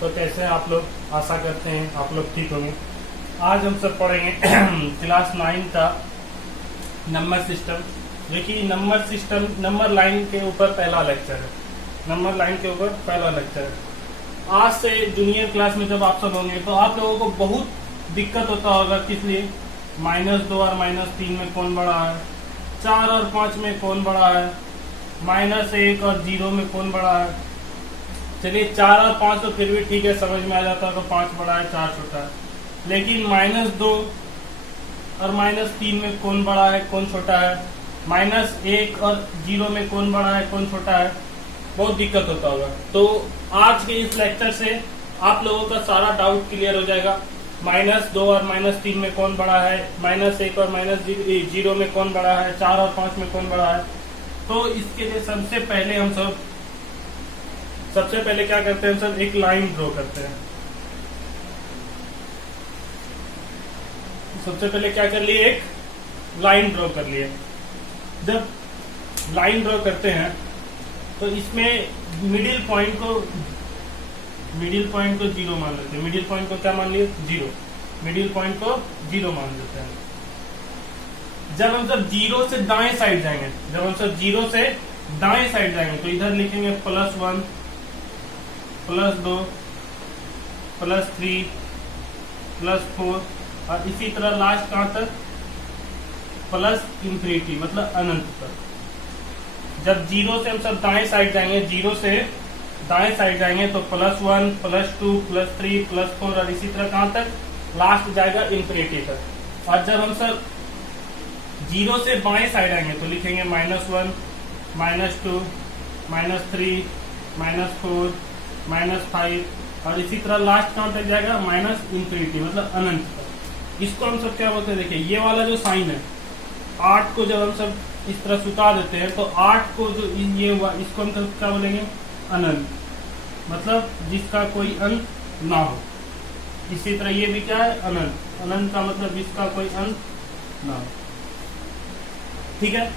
तो कैसे हैं आप लोग? आशा करते हैं आप लोग ठीक होंगे। आज हम सब पढ़ेंगे क्लास 9 का नंबर सिस्टम, जो कि नंबर सिस्टम नंबर लाइन के ऊपर पहला लेक्चर है। नंबर लाइन के ऊपर पहला लेक्चर है। आज से जूनियर क्लास में जब आप सब होंगे तो आप लोगों को बहुत दिक्कत होता होगा। किस लिए? -2 और -3 में कौन बड़ा है, 4 और 5 में कौन बड़ा है, -1 और 0 में कौन बड़ा है। चलिए 4 और 5 तो फिर भी ठीक है, समझ में आ जाता है, तो 5 बड़ा है 4 छोटा है। लेकिन -2 और -3 में कौन बड़ा है कौन छोटा है, -1 और 0 में कौन बड़ा है कौन छोटा है, बहुत दिक्कत होता होगा। तो आज के इस लेक्चर से आप लोगों का सारा डाउट क्लियर हो जाएगा। -2 और -3 में कौन बड़ा है, -1 और -0 में कौन बड़ा है, 4 और 5 में कौन बड़ा है। तो इसके लिए सबसे पहले क्या करते हैं, सब एक लाइन ड्रॉ करते हैं। सबसे पहले क्या कर लिए, एक लाइन ड्रॉ कर लिए। जब लाइन ड्रॉ करते हैं तो इसमें मिडिल पॉइंट को 0 मान लेते हैं। मिडिल पॉइंट को क्या मान लिए? 0। मिडिल पॉइंट को 0 मान लेते हैं। जब हम सब 0 से दाएं साइड जाएंगे, तो इधर लिखेंगे +1, +2, +3, +4 और इसी तरह लास्ट कहां तक, +∞, मतलब अनंत तक। जब 0 से हम सब दाएं साइड जाएंगे, तो +1, +2, +3, +4 और इसी तरह कहां तक, लास्ट जाएगा ∞ तक। और जब हम सब 0 से बाएं साइड आएंगे तो लिखेंगे -1, -2, -3, -4, -5 और इसी तरह लास्ट कहां तक जाएगा, -∞, मतलब अनंत तक। इसको हम सब क्या बोलते हैं, देखिए ये वाला जो साइन है 8 को जब हम सब इस तरह सुता देते हैं तो 8 को जो ये हुआ इसको हम सब क्या बोलेंगे, अनंत, मतलब जिसका कोई अंत ना हो। इसी तरह ये भी क्या है, अनंत। अनंत का मतलब जिसका कोई अंत ना हो। ठीक है।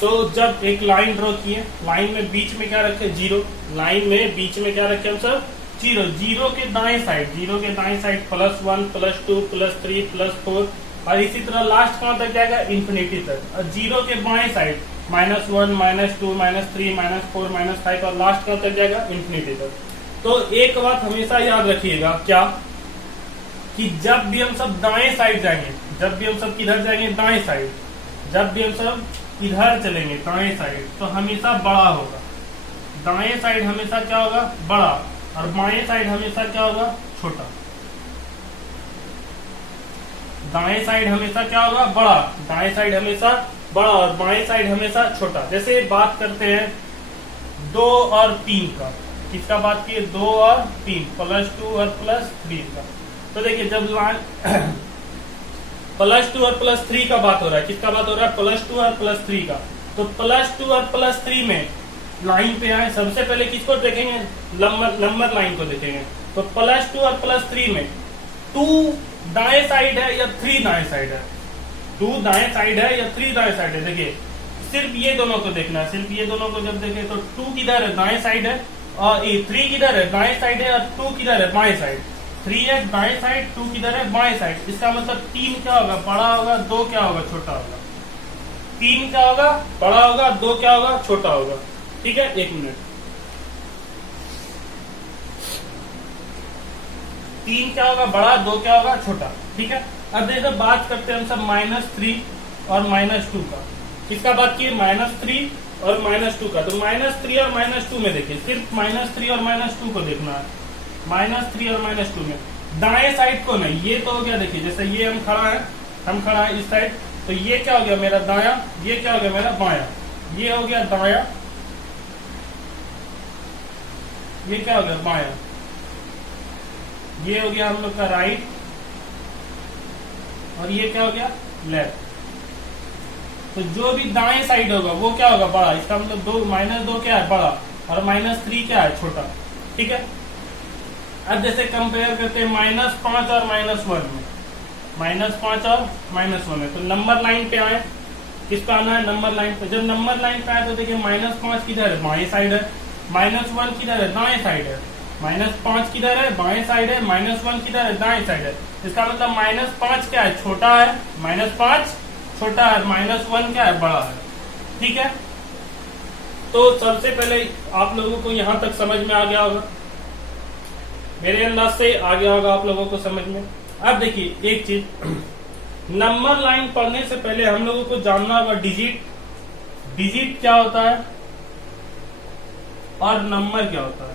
तो जब एक लाइन ड्रॉ किए, लाइन में बीच में क्या रखे, 0। लाइन में बीच में क्या रखे हम सब, 0। 0 के दाएं साइड +1, +2, +3, +4 और इसी तरह लास्ट कहां तक जाएगा, ∞ तक। और 0 के बाएं साइड -1, -2, -3, -4, -5 और लास्ट कहां तक जाएगा, ∞ तक। तो एक बात हमेशा याद रखिएगा, क्या कि जब भी हम सब दाएं साइड जाएंगे, किधर जाएंगे, दाएं साइड, जब भी हम सब इधर चलेंगे दाएं साइड तो हमेशा बड़ा होगा। दाएं साइड हमेशा क्या होगा, बड़ा, और बाएं साइड हमेशा क्या होगा, छोटा। दाएं साइड हमेशा क्या होगा, बड़ा, दाएं साइड हमेशा बड़ा और बाएं साइड हमेशा छोटा। जैसे बात करते हैं 2 और 3 का, किसका बात की, 2 और 3, +2 और +3 का। तो देखिए जब +2 और +3 का बात हो रहा है, किसका बात हो रहा है, +2 और +3 का। तो +2 और +3 में लाइन पे आए, सबसे पहले किसको देखेंगे, नंबर लाइन को देखेंगे। तो +2 और +3 में 2 दाएं साइड है या 3 दाएं साइड है, 2 दाएं साइड है या 3 दाएं साइड है। देखिए सिर्फ ये दोनों को देखना है, सिर्फ ये दोनों को जब देखें तो 2 किधर है, दाएं साइड है, और 3 किधर है, दाएं साइड है, और 2 किधर है, बाएं साइड। 3 है दाएं साइड, 2 किधर है, बाएं साइड। इसका मतलब 3 क्या होगा, बड़ा होगा, 2 क्या होगा, छोटा होगा। 3 क्या होगा, बड़ा होगा, 2 क्या होगा, छोटा होगा। ठीक है, 1 मिनट। 3 क्या होगा, बड़ा, 2 क्या होगा, छोटा। ठीक है। अब देखो बात करते हैं हम सब -3 और -2 का। किसका बात की, -3 और -2 का। तो -3 और -2 में देखिए, सिर्फ -3 और -2 को देखना है। -3 और -2 में दाएं साइड को नहीं, ये तो हो गया। देखिए जैसे ये हम खड़ा है इस साइड, तो ये क्या हो गया मेरा दाया, ये क्या हो गया मेरा बाया, ये हो गया दाया, ये क्या हो गया बाया, ये हो गया हम लोग का राइट, और ये क्या हो गया लेफ्ट। तो जो भी दाएं साइड होगा वो क्या होगा, बड़ा। इसका मतलब -2 क्या है, बड़ा, और -3 क्या है, छोटा। ठीक है। अब जैसे कंपेयर करते हैं -5 और -1 में, -5 और -1 में, तो नंबर लाइन पे आए, किस पे आना है, नंबर लाइन पे। जब नंबर लाइन पे आए तो देखिए -5 किधर है, बाएं साइड है, -1 किधर है, दाएं साइड है। -5 किधर है, बाएं साइड है, -1 किधर है, दाएं साइड है। इसका मतलब -5 क्या है, छोटा है, -5 छोटा है, -1 क्या है, बड़ा है। ठीक है, तो सबसे पहले आप लोगों को यहां तक समझ में आ गया होगा, मेरे अंदाज से आ गया होगा आप लोगों को समझ में। अब देखिए एक चीज, नंबर लाइन पढ़ने से पहले हम लोगों को जानना होगा डिजिट, डिजिट क्या होता है और नंबर क्या होता है।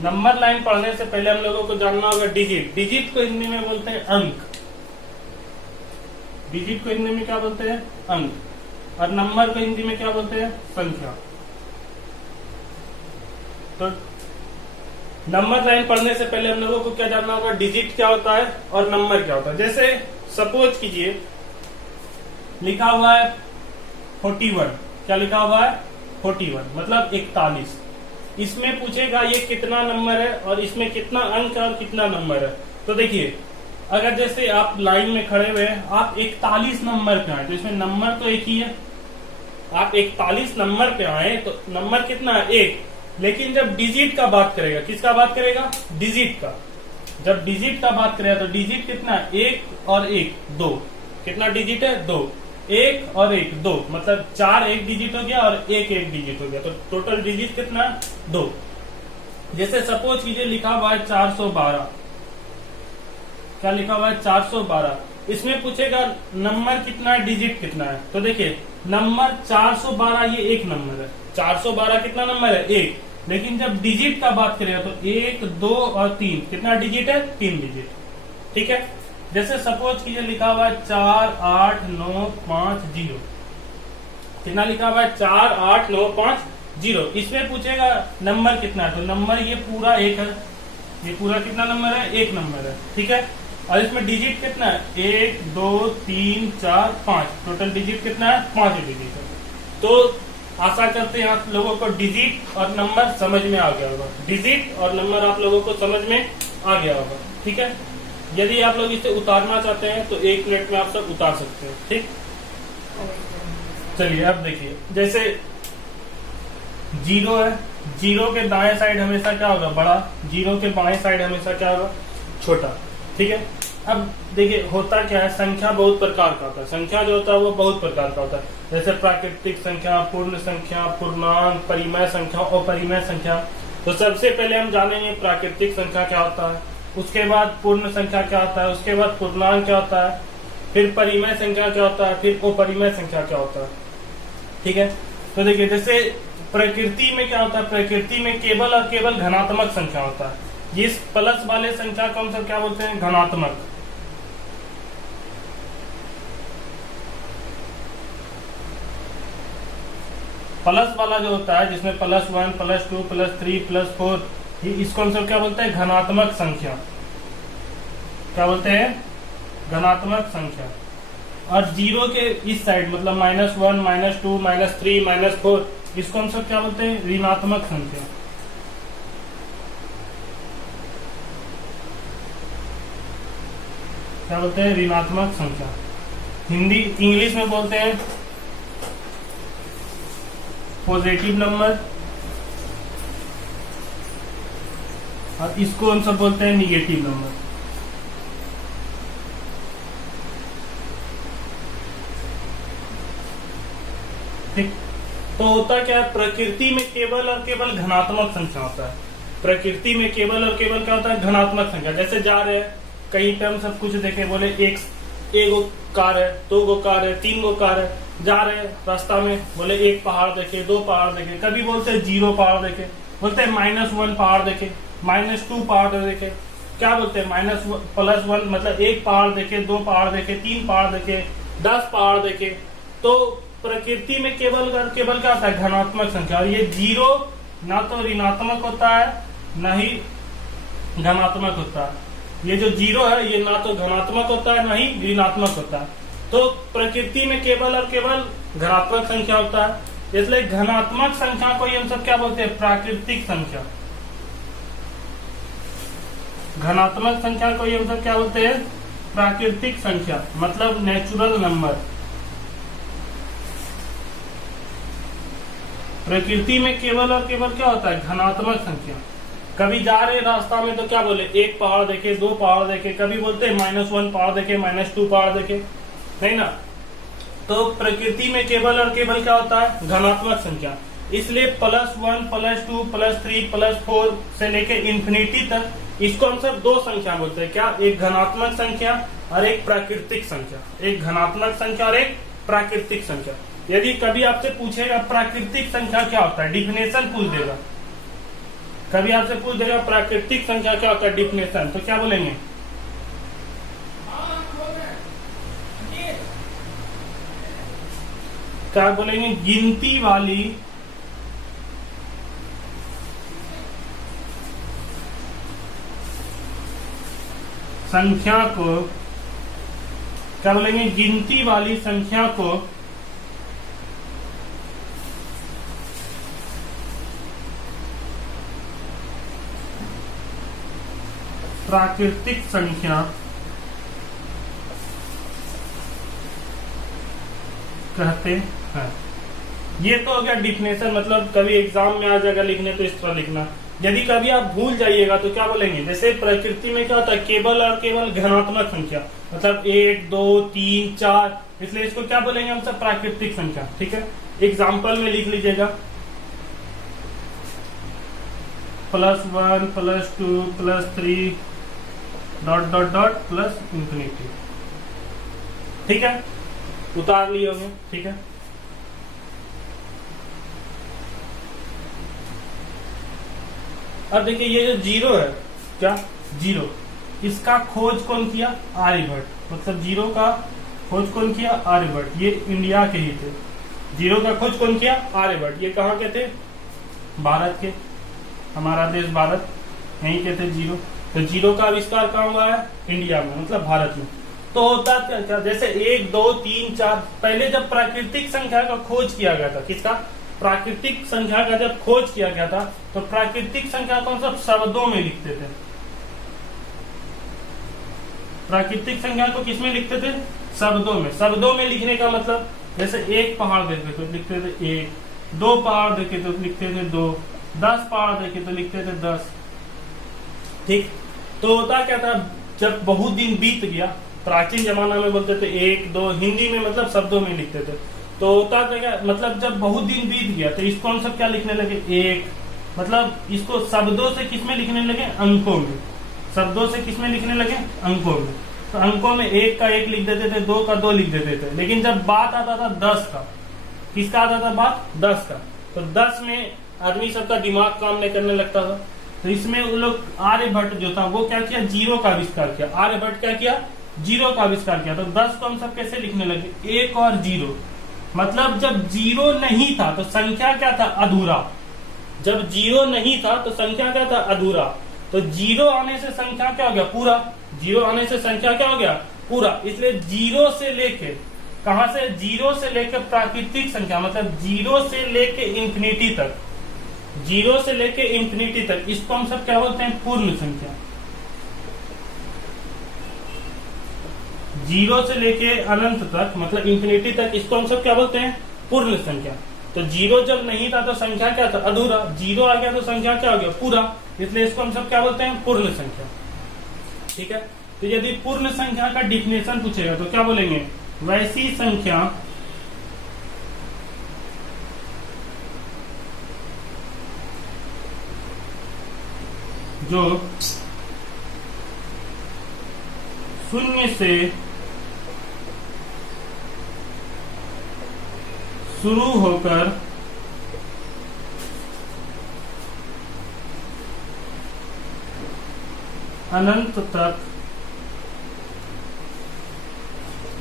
नंबर लाइन पढ़ने से पहले हम लोगों को जानना होगा डिजिट, डिजिट को हिंदी में बोलते हैं अंक, डिजिट को हिंदी में क्या बोलते हैं, अंक, और नंबर को हिंदी में क्या बोलते हैं, संख्या। तो नंबर लाइन पढ़ने से पहले हम लोगों को क्या जानना होगा, डिजिट क्या होता है और नंबर क्या होता है। जैसे सपोज कीजिए लिखा हुआ है 41, क्या लिखा हुआ है 41 मतलब 41। इसमें पूछेगा ये कितना नंबर है और इसमें कितना अंक है और कितना नंबर है। तो देखिए अगर जैसे आप लाइन में खड़े हुए हैं, आप 41 नंबर पे आए तो इसमें नंबर तो एक ही है, आप 41 नंबर पे आए तो नंबर कितना है, एक। लेकिन जब डिजिट का बात करेगा, किसका बात करेगा, डिजिट का, जब डिजिट का बात करेगा तो डिजिट कितना है, 1 और 1 2, कितना डिजिट है, 2, 1 और 1 2 मतलब 4 एक डिजिट हो गया और 1 एक डिजिट हो गया, तो टोटल डिजिट कितना है, 2। जैसे सपोज कीजिए लिखा हुआ है 412, क्या लिखा हुआ है 412, इसमें पूछेगा नंबर कितना है, डिजिट कितना है। तो देखिए नंबर 412 ये एक नंबर है, 412 कितना नंबर है, एक। लेकिन जब डिजिट का बात करेगा तो 1 2 और 3 कितना डिजिट है, 3 डिजिट। ठीक है, जैसे सपोज कीजिए लिखा हुआ है 4 8 9 5 0, कितना लिखा हुआ है 4 8 9 5 0। इसमें पूछेगा नंबर कितना है, तो नंबर ये पूरा एक है, ये पूरा कितना नंबर है, एक नंबर है। ठीक है, और इसमें डिजिट कितना है, 1 2 3 4 5, टोटल डिजिट कितना है, 5 डिजिट है। तो आशा करते हैं आप लोगों को डिजिट और नंबर समझ में आ गया होगा, डिजिट और नंबर आप लोगों को समझ में आ गया होगा। ठीक है, यदि आप लोग इसे उतारना चाहते हैं तो 1 मिनट में आप सब उतार सकते हैं। ठीक, चलिए अब देखिए जैसे 0 है, 0 के दाएं साइड हमेशा क्या होगा, बड़ा, 0 के बाएं साइड हमेशा क्या होगा, छोटा। ठीक है, अब देखिए होता क्या है, संख्या बहुत प्रकार का होता है, संख्या जो होता है वो बहुत प्रकार का होता है। जैसे प्राकृतिक संख्या, पूर्ण संख्या, पूर्णांक, परिमेय संख्या और अपरिमेय संख्या। तो सबसे पहले हम जानेंगे प्राकृतिक संख्या क्या होता है, उसके बाद पूर्ण संख्या क्या होता है, उसके बाद पूर्णांक क्या होता है, फिर परिमेय संख्या क्या होता है, फिर अपरिमेय संख्या क्या होता है। ठीक है, तो देखिए जैसे प्रकृति में क्या होता है, प्रकृति में केवल और केवल धनात्मक संख्या होता है। इस प्लस वाले संख्या को हम सब क्या बोलते हैं, धनात्मक। प्लस वाला जो होता है जिसमें +1 +2 +3 +4, इसको हम सब क्या बोलते हैं, धनात्मक संख्या। क्या बोलते हैं, धनात्मक संख्या। और 0 के इस साइड मतलब -1 -2 -3 -4, इसको हम सब क्या बोलते हैं, ऋणात्मक संख्या। क्या बोलते हैं, ऋणात्मक संख्या। हिंदी इंग्लिश में बोलते हैं पॉजिटिव नंबर, और इसको हम सब बोलते हैं निगेटिव नंबर। ठीक, तो होता क्या है, प्रकृति में केवल और केवल धनात्मक संख्या होता है। प्रकृति में केवल और केवल क्या होता है, धनात्मक संख्या। जैसे जा रहे हैं कहीं पे हम सब कुछ देखे, बोले एक गो कार है, 2 गो कार है, 3 गो कार है, जा रहे हैं रास्ता में, बोले 1 पहाड़ देखे, 2 पहाड़ देखे, कभी बोलते हैं 0 पहाड़ देखे, बोलते हैं -1 पहाड़ देखे, -2 पहाड़ देखे, क्या बोलते हैं +1 मतलब 1 पहाड़ देखे, 2 पहाड़ देखे, 3 पहाड़ देखे, 10 पहाड़ देखे। तो प्रकृति में केवल और केवल क्या होता है, धनात्मक संख्या। और ये 0 ना तो ऋणात्मक होता है ना ही धनात्मक होता है। ये जो 0 है ये ना तो धनात्मक होता है ना ही ऋणात्मक होता है। तो प्रकृति में केवल और केवल धनात्मक संख्या होता है, इसलिए धनात्मक संख्या को हम सब क्या बोलते हैं, प्राकृतिक संख्या। धनात्मक संख्या को हम सब क्या बोलते हैं, प्राकृतिक संख्या, मतलब नेचुरल नंबर। प्रकृति में केवल और केवल क्या होता है, घनात्मक संख्या। कभी जा रहे रास्ता में तो क्या बोले, एक पहाड़ देखे, दो पहाड़ देखे, कभी बोलते हैं -1 पहाड़ देखे, -2 पहाड़ देखे, नहीं ना। तो प्रकृति में केवल और केवल क्या होता है, घनात्मक संख्या। इसलिए +1 +2 +3 +4 से लेके इंफिनिटी तक इसको हम सब दो संख्या बोलते हैं। क्या, एक घनात्मक संख्या और एक प्राकृतिक संख्या। एक घनात्मक संख्या और एक प्राकृतिक संख्या। यदि कभी आपसे पूछेगा प्राकृतिक संख्या क्या होता है, डिफिनेशन पूछ देगा, कभी आपसे पूछ देगा प्राकृतिक संख्या क्या होता है, डिफिनेशन, तो क्या बोलेंगे, क्या बोलेंगे, गिनती वाली संख्या को, क्या बोलेंगे, गिनती वाली संख्या को प्राकृतिक संख्या कहते हैं। ये तो हो गया डिफिनेशन, मतलब कभी एग्जाम में आ जाएगा लिखने तो इस तरह लिखना। यदि कभी आप भूल जाइएगा तो क्या बोलेंगे, जैसे प्रकृति में क्या होता है, केवल और केवल घनात्मक संख्या, मतलब 1 2 3 4, इसलिए इसको क्या बोलेंगे हम सब, प्राकृतिक संख्या। ठीक है, एग्जाम्पल में लिख लीजिएगा, +1 +2 +3 ... प्लस इंफिनिटी। ठीक है, उतार लिए होंगे। ठीक है, अब देखिए ये जो जीरो है, क्या जीरो, इसका खोज कौन किया, आर्यभट्ट। मतलब जीरो का खोज कौन किया, आर्यभट्ट। ये इंडिया के ही थे, जीरो का खोज कौन किया, आर्यभट्ट। ये कहाँ के थे, भारत के, हमारा देश भारत, यहीं के थे जीरो। तो जीरो का आविष्कार कहाँ हुआ है, इंडिया में, मतलब भारत में। तो होता क्या, जैसे 1 2 3 4, पहले जब प्राकृतिक संख्या का खोज किया गया था, किसका, प्राकृतिक संख्या का जब खोज किया गया था, तो प्राकृतिक संख्या को हम सब शब्दों में लिखते थे। प्राकृतिक संख्या को किसमें लिखते थे, शब्दों में। शब्दों में लिखने का मतलब, जैसे एक पहाड़ देखे तो लिखते थे 1, 2 पहाड़ देखे तो लिखते थे 2, 10 पहाड़ देखे तो लिखते थे 10। ठीक, तो होता क्या था, जब बहुत दिन बीत गया, प्राचीन जमाना में बोलते थे 1 2, हिंदी में मतलब शब्दों में लिखते थे। तो होता क्या, मतलब जब बहुत दिन बीत गया तो इसको हम सब क्या लिखने लगे, 1, मतलब इसको शब्दों से किसमें लिखने लगे, अंकों में। शब्दों से किसमें लिखने लगे, अंकों में। तो अंकों में 1 का 1 लिख देते थे, 2 का 2 लिख देते थे। लेकिन जब बात आता था 10 का, किसका आता था बात, 10 का, तो 10 में आदमी सबका दिमाग काम नहीं करने लगता था। तो इसमें वो लोग, आर्यभट्ट जो था वो क्या किया, जीरो का आविष्कार किया। आर्यभट्ट क्या किया, जीरो का आविष्कार किया। तो 10 को हम सब कैसे लिखने लगे, 1 और 0। मतलब जब जीरो नहीं था तो संख्या क्या था, अधूरा। जब जीरो नहीं था तो संख्या क्या था, अधूरा। तो जीरो आने से संख्या क्या हो गया, पूरा। जीरो आने से संख्या क्या हो गया, पूरा। इसलिए जीरो से लेके, कहां से, जीरो से लेके प्राकृतिक संख्या, मतलब जीरो से लेके इंफिनिटी तक, जीरो से लेके इंफिनिटी तक, इसको हम सब क्या बोलते हैं, पूर्ण संख्या। जीरो से लेके अनंत तक, मतलब इंफिनिटी तक, इसको हम सब क्या बोलते हैं, पूर्ण संख्या। तो जीरो जब नहीं था तो संख्या क्या था, अधूरा। जीरो आ गया तो संख्या क्या हो गया, पूरा। इसलिए इसको हम सब क्या बोलते हैं, पूर्ण संख्या। ठीक है, तो यदि पूर्ण संख्या का डिफिनेशन पूछेगा तो क्या बोलेंगे, वैसी संख्या जो शून्य से शुरू होकर अनंत तक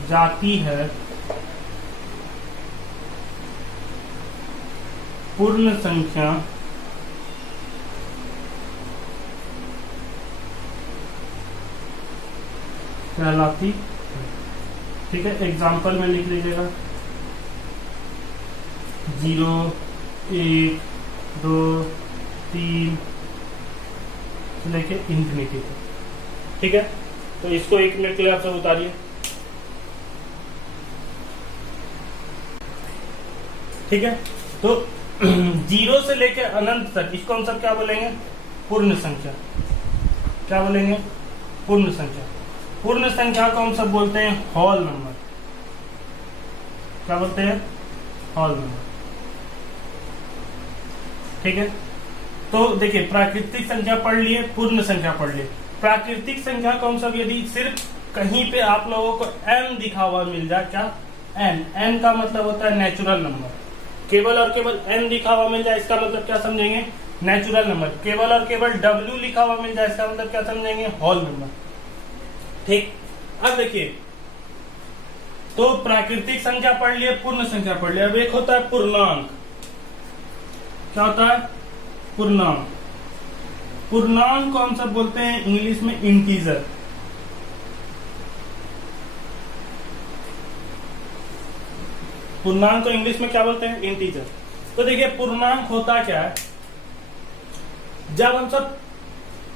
जाती है, पूर्ण संख्या कहलाती है। ठीक है, एग्जाम्पल में लिख लीजिएगा, 0 1 2 3 से लेके इंफिनिटी तक। ठीक है, तो इसको 1 मिनट के लिए आप सब उतारिए। ठीक है, तो जीरो से लेकर अनंत तक, इसको हम सब क्या बोलेंगे? पूर्ण संख्या। क्या बोलेंगे? पूर्ण संख्या। पूर्ण संख्या को हम सब बोलते हैं होल नंबर। क्या बोलते हैं? Whole number. ठीक है, तो देखिए प्राकृतिक संख्या पढ़ लिए, पूर्ण संख्या पढ़ लिए। प्राकृतिक संख्या को हम सब यदि सिर्फ कहीं पे आप लोगों को n दिखा हुआ मिल जाए, क्या? n का मतलब होता है नेचुरल नंबर। केवल और केवल n लिखा हुआ मिल जाए, इसका मतलब क्या समझेंगे? Natural number. केवल और केवल w लिखा हुआ मिल जाए, इसका मतलब क्या समझेंगे? Whole number. ठीक, अब देखिए, तो प्राकृतिक संख्या पढ़ लिए, पूर्ण संख्या पढ़ लिए। अब एक होता है पूर्णांक। क्या होता है? पूर्णांक। पूर्णांक को हम सब बोलते हैं इंग्लिश में इंटीजर। पूर्णांक को इंग्लिश में क्या बोलते हैं? इंटीजर। तो देखिए पूर्णांक होता क्या है, जब हम सब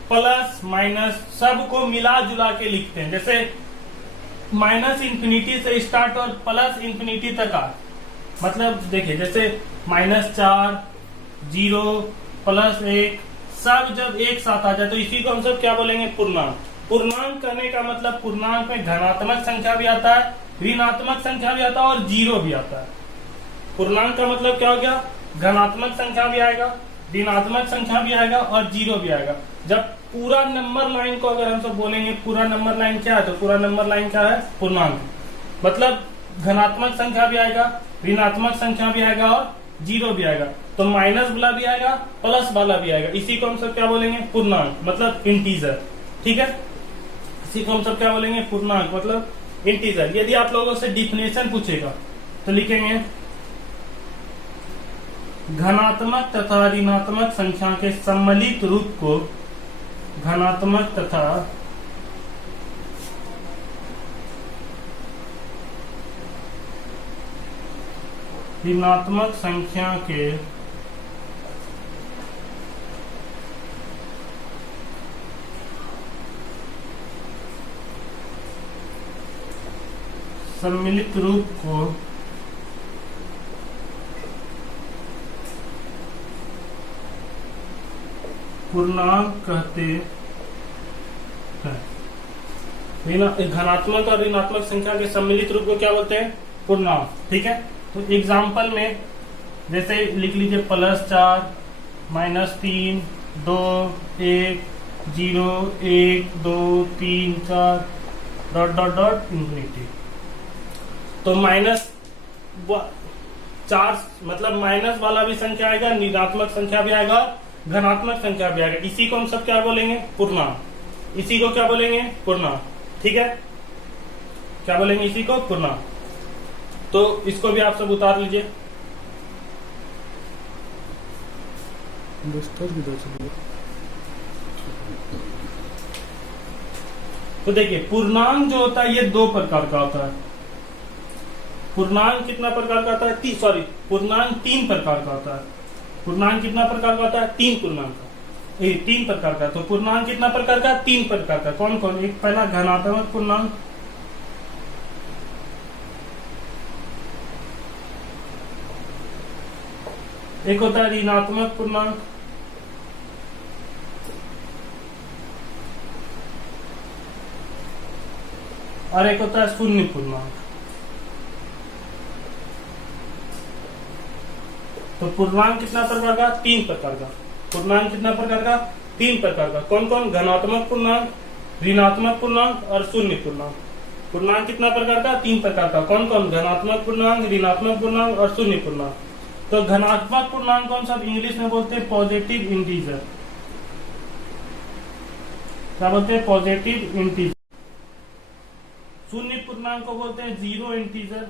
प्लस माइनस सबको मिला जुला के लिखते हैं, जैसे माइनस इंफिनिटी से स्टार्ट और प्लस इंफिनिटी तक आ, मतलब देखिए जैसे -4, 0, +1 सब जब एक साथ आ जाए तो इसी को हम सब क्या बोलेंगे? पूर्णांक। पूर्णांक करने का मतलब पूर्णांक में धनात्मक संख्या भी आता है, ऋणात्मक संख्या भी आता है और जीरो भी आता है। पूर्णांक का मतलब क्या हो गया? धनात्मक संख्या भी आएगा, ऋणात्मक संख्या भी आएगा और जीरो भी आएगा। जब पूरा नंबर लाइन को अगर हम सब बोलेंगे, पूरा नंबर लाइन क्या है, तो पूरा नंबर लाइन क्या है? पूर्णांक। मतलब धनात्मक संख्या भी आएगा, ऋणात्मक संख्या भी आएगा और जीरो भी आएगा। तो माइनस वाला भी आएगा, प्लस वाला भी आएगा। इसी को हम सब क्या बोलेंगे? पूर्णांक, मतलब इंटीजर। ठीक है, इसी को हम सब क्या बोलेंगे? पूर्णांक मतलब इंटीजर। यदि आप लोगों से डिफिनेशन पूछेगा तो लिखेंगे धनात्मक तथा ऋणात्मक संख्या के सम्मिलित रूप को धनात्मक तथा ऋणात्मक संख्या के सम्मिलित रूप को पूर्णांक कहते हैं। धनात्मक और ऋणात्मक संख्या के सम्मिलित रूप को क्या बोलते हैं? पूर्णांक। ठीक है, तो एग्जाम्पल में जैसे लिख लीजिए +4, -3, 2, 1, 0, 1, 2, 3, 4 ... इंफिनिटी। तो -4 मतलब माइनस वाला भी संख्या आएगा, ऋणात्मक संख्या भी आएगा, धनात्मक संख्या भी आएगा। इसी को हम सब क्या बोलेंगे? पूर्णांक। इसी को क्या बोलेंगे? पूर्णांक। ठीक है, क्या बोलेंगे? इसी को पूर्णांक। तो इसको भी आप सब उतार लीजिए। तो देखिए पूर्णांक जो होता है ये दो प्रकार का होता है। पूर्णांक कितना प्रकार का होता है? पूर्णांक 3 प्रकार का होता है। पूर्णांक कितना प्रकार का होता है? 3 पूर्णांक का, 3 प्रकार का। तो पूर्णांक कितना प्रकार का? 3 प्रकार का। कौन कौन? एक पहला धनात्मक पूर्णांक, एक होता है ऋणात्मक पूर्णांक, और एक होता है शून्य पूर्णांक। तो पूर्णांक कितना प्रकार का? 3 प्रकार का। पूर्णांक कितना प्रकार का? 3 प्रकार का। कौन कौन? धनात्मक पूर्णांक, ऋणात्मक पूर्णांक और शून्य पूर्णांक। पूर्णांक कितना प्रकार का? 3 प्रकार का। कौन कौन? धनात्मक पूर्णांक, ऋणात्मक पूर्णांक और शून्य पूर्णांक। तो धनात्मक पूर्णांक को हम सब इंग्लिश में बोलते हैं पॉजिटिव इंटीजर। क्या बोलते हैं? Positive integer. शून्य पूर्णांक को बोलते हैं जीरो इंटीजर,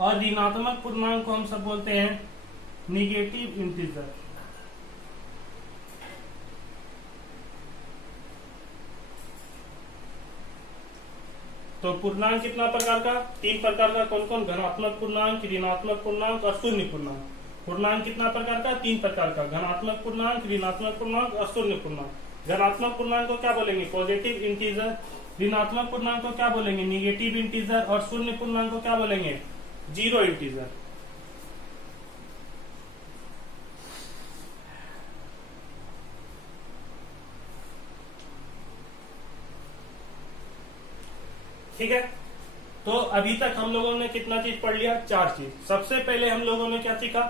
और ऋणात्मक पूर्णांक को हम सब बोलते हैं निगेटिव इंटीजर। तो पूर्णांक कितना प्रकार का? 3 प्रकार का। कौन कौन? धनात्मक पूर्णांक, ऋणात्मक पूर्णांक और शून्य पूर्णांक। पूर्णांक कितना प्रकार का? 3 प्रकार का। धनात्मक पूर्णांक, ऋणात्मक पूर्णांक और शून्य पूर्णांक। धनात्मक पूर्णांक को क्या बोलेंगे? Positive integer. ऋणात्मक पूर्णांक को क्या बोलेंगे, निगेटिव इंटीजर, और शून्य पूर्णांक को क्या बोलेंगे, जीरो इंटीजर। ठीक है, तो अभी तक हम लोगों ने कितना चीज पढ़ लिया, चार चीज। सबसे पहले हम लोगों ने क्या सीखा,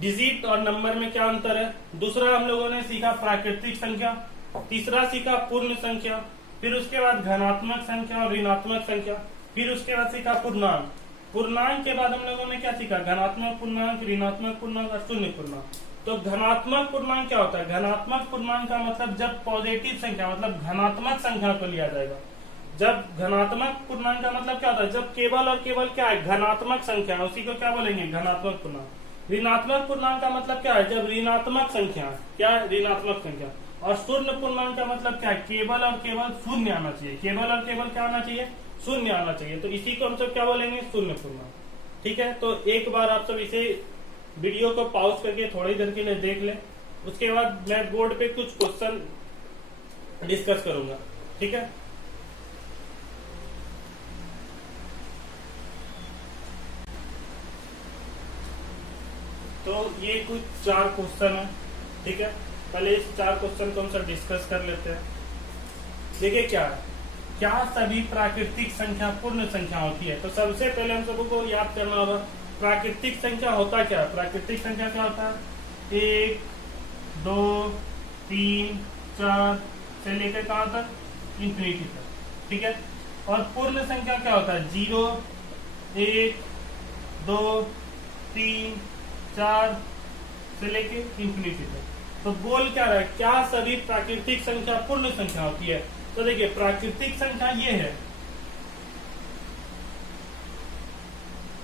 डिजिट और नंबर में क्या अंतर है। दूसरा हम लोगों ने सीखा प्राकृतिक संख्या। तीसरा सीखा पूर्ण संख्या। फिर उसके बाद धनात्मक संख्या और ऋणात्मक संख्या। फिर उसके बाद सीखा पूर्णांक। पूर्णांक के बाद हम लोगों ने क्या सीखा, धनात्मक पूर्णांक, ऋणात्मक पूर्णांक और शून्य पूर्णांक। तो धनात्मक पूर्णांक क्या होता है, धनात्मक पूर्णांक का मतलब जब पॉजिटिव संख्या मतलब धनात्मक संख्या को लिया जाएगा। जब धनात्मक पूर्णांक का मतलब क्या होता है, जब केवल और केवल क्या है, धनात्मक संख्या, उसी को क्या बोलेंगे, धनात्मक पूर्णांक। ऋणात्मक पूर्णांक का मतलब क्या है, जब ऋणात्मक संख्या, क्या है, ऋणात्मक संख्या। और शून्य पूर्णांक का मतलब क्या है, केवल और केवल शून्य आना चाहिए, केवल और केवल क्या आना चाहिए, शून्य आना चाहिए। तो इसी को हम सब क्या बोलेंगे, शून्य पूर्णांक। ठीक है, तो एक बार आप सब इसे वीडियो को पॉज करके थोड़ी देर के लिए देख लें, उसके बाद मैं बोर्ड पे कुछ क्वेश्चन डिस्कस करूंगा। ठीक है, तो ये कुछ चार क्वेश्चन है। ठीक है, पहले इस चार क्वेश्चन को हम सब डिस्कस कर लेते हैं। देखिए क्या है, क्या सभी प्राकृतिक संख्या पूर्ण संख्या होती है। तो सबसे पहले हम सबको याद करना होगा प्राकृतिक संख्या होता क्या है। प्राकृतिक संख्या क्या होता है, 1 2 3 4 से लेकर कहां तक, इंफिनिटी तक। ठीक है, और पूर्ण संख्या क्या होता है, 0 1 2 3 4 से लेके इंफिनिटी तक। तो बोल क्या रहा है, क्या सभी प्राकृतिक संख्या पूर्ण संख्या होती है। तो देखिए प्राकृतिक संख्या ये है,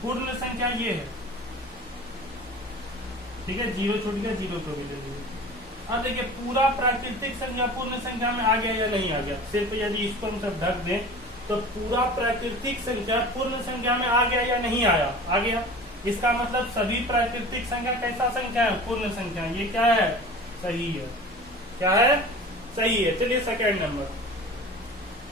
पूर्ण संख्या ये है। ठीक है, 0 छूट गया, 0 को भी ले लीजिए। अब देखिए पूरा प्राकृतिक संख्या पूर्ण संख्या में आ गया या नहीं आ गया। सिर्फ यदि इसको हम सब ढक दें तो पूरा प्राकृतिक संख्या पूर्ण संख्या में आ गया या नहीं आया, आ गया। इसका मतलब सभी प्राकृतिक संख्या कैसा संख्या है, पूर्ण संख्या। ये क्या है, सही है। क्या है, सही है। चलिए सेकेंड नंबर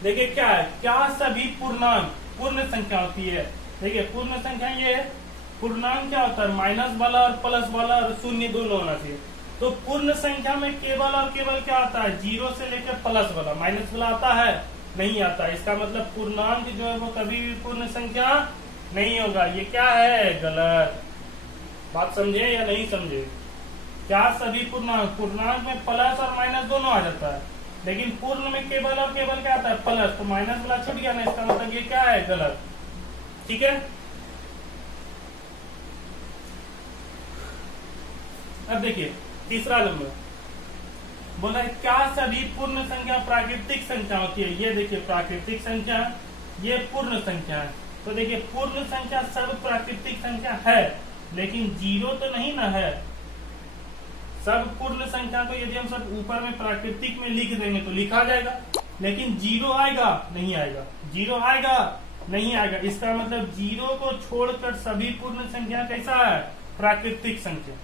देखिए क्या है, क्या सभी पूर्णांक पूर्ण संख्या होती है। देखिए पूर्ण संख्या ये है, पूर्णांक क्या होता है, माइनस वाला और प्लस वाला और शून्य दोनों होना चाहिए। तो पूर्ण संख्या में केवल और केवल क्या आता है, 0 से लेकर प्लस वाला, माइनस वाला आता है, नहीं आता। इसका मतलब पूर्णांक जो है वो कभी भी पूर्ण संख्या नहीं होगा। ये क्या है, गलत। बात समझे या नहीं समझे। क्या सभी पूर्णांक में प्लस और माइनस दोनों आ जाता है, लेकिन पूर्ण में केवल और केवल क्या आता है, प्लस। तो माइनस वाला छूट गया ना, इसका मतलब ये क्या है, गलत। ठीक है, अब देखिए तीसरा नंबर बोला है, क्या सभी पूर्ण संख्या प्राकृतिक संख्या होती है। ये देखिए प्राकृतिक संख्या, ये पूर्ण संख्या है। तो देखिए पूर्ण संख्या सब प्राकृतिक संख्या है, लेकिन 0 तो नहीं ना है। सब पूर्ण संख्या को यदि हम सब ऊपर में प्राकृतिक में लिख देंगे तो लिखा जाएगा, लेकिन 0 आएगा, नहीं आएगा। 0 आएगा, नहीं आएगा। इसका मतलब 0 को छोड़कर सभी पूर्ण संख्या कैसा है, प्राकृतिक संख्या।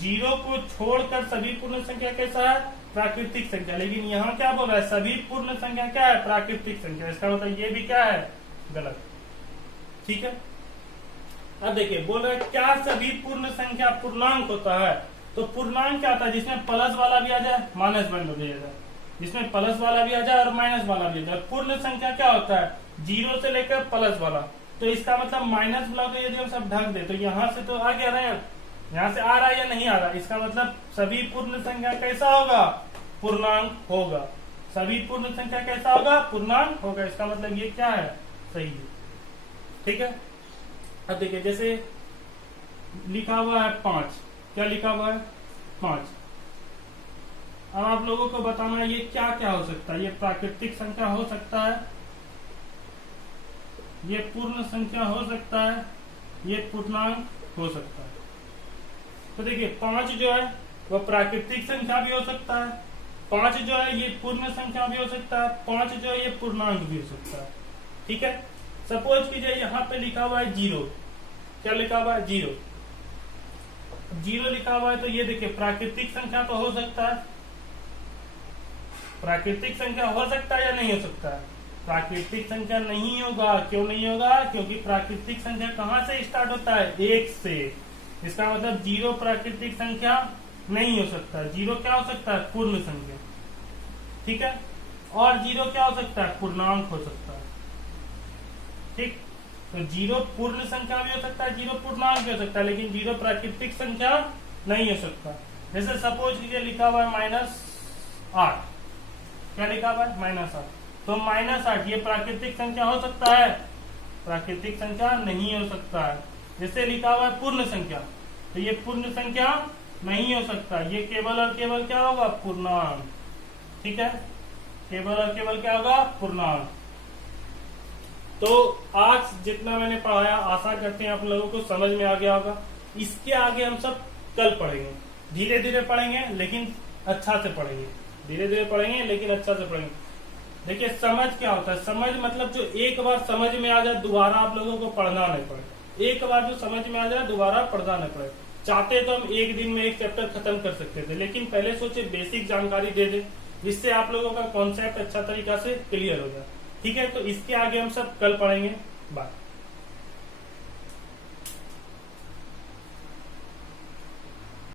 0 को छोड़कर सभी पूर्ण संख्या कैसा है, प्राकृतिक संख्या। लेकिन यहाँ क्या बोल रहा है, सभी पूर्ण संख्या क्या है, प्राकृतिक संख्या। इसका मतलब ये भी क्या है, गलत। ठीक है, अब देखिए बोल रहा है, क्या सभी पूर्ण संख्या पूर्णांक होता है। तो पूर्णांक क्या होता है, जिसमें प्लस वाला भी आ जाए, माइनस बंद हो जाएगा। जिसमें प्लस वाला भी आ जाए और माइनस वाला भी आ जाए। पूर्ण संख्या क्या होता है, 0 से लेकर प्लस वाला। तो इसका मतलब माइनस वाला को यदि हम सब ढक दे तो यहाँ से तो आ गया ना, यहाँ से आ रहा है या नहीं आ रहा। इसका मतलब सभी पूर्ण संख्या कैसा होगा, पूर्णांक होगा। सभी पूर्ण संख्या कैसा होगा, पूर्णांक होगा। इसका मतलब ये क्या है, सही है। ठीक है, अब देखिए जैसे लिखा हुआ है 5, क्या लिखा हुआ है, 5। अब आप लोगों को बताना है ये क्या क्या हो सकता है। ये प्राकृतिक संख्या हो सकता है, ये पूर्ण संख्या हो सकता है, ये पूर्णांक हो सकता है। तो देखिए 5 जो है वो प्राकृतिक संख्या भी हो सकता है, 5 जो है ये पूर्ण संख्या भी हो सकता है, 5 जो है ये पूर्णांक भी हो सकता है। ठीक है, सपोज कीजिए यहाँ पे लिखा हुआ है 0। क्या लिखा हुआ है, 0। 0 लिखा हुआ है तो ये देखिए प्राकृतिक संख्या तो हो सकता है, प्राकृतिक संख्या हो सकता है या नहीं हो सकता है, प्राकृतिक संख्या नहीं होगा। क्यों नहीं होगा? क्योंकि प्राकृतिक संख्या कहाँ से स्टार्ट होता है? 1 से। इसका मतलब 0 प्राकृतिक संख्या नहीं हो सकता। 0 क्या हो सकता है? पूर्ण संख्या। ठीक है, और 0 क्या हो सकता है? पूर्णांक हो सकता है। ठीक, तो 0 पूर्ण संख्या भी हो सकता है, 0 पूर्णांक भी हो सकता है, लेकिन 0 प्राकृतिक संख्या नहीं हो सकता। जैसे सपोज कीजिए लिखा हुआ है -8। क्या लिखा हुआ है? -8। तो -8 ये प्राकृतिक संख्या हो सकता है? प्राकृतिक संख्या नहीं हो सकता है। जैसे लिखा हुआ है पूर्ण संख्या, तो ये पूर्ण संख्या नहीं हो सकता। ये केवल और केवल क्या होगा? पूर्णांक। ठीक है, केवल और केवल क्या होगा? पूर्णांक। तो आज जितना मैंने पढ़ाया आशा करते हैं आप लोगों को समझ में आ गया होगा। इसके आगे हम सब कल पढ़ेंगे, धीरे धीरे पढ़ेंगे लेकिन अच्छा से पढ़ेंगे। धीरे धीरे पढ़ेंगे लेकिन अच्छा से पढ़ेंगे। देखिए समझ क्या होता है? समझ मतलब जो एक बार समझ में आ जाए दोबारा आप लोगों को पढ़ना नहीं पड़े। एक बार जो समझ में आ जाए दोबारा पढ़ना नहीं पड़े। चाहते तो हम एक दिन में एक चैप्टर खत्म कर सकते थे, लेकिन पहले सोचे बेसिक जानकारी दे दे जिससे आप लोगों का कॉन्सेप्ट अच्छा तरीका से क्लियर हो जाए। ठीक है, तो इसके आगे हम सब कल पढ़ेंगे। बाय।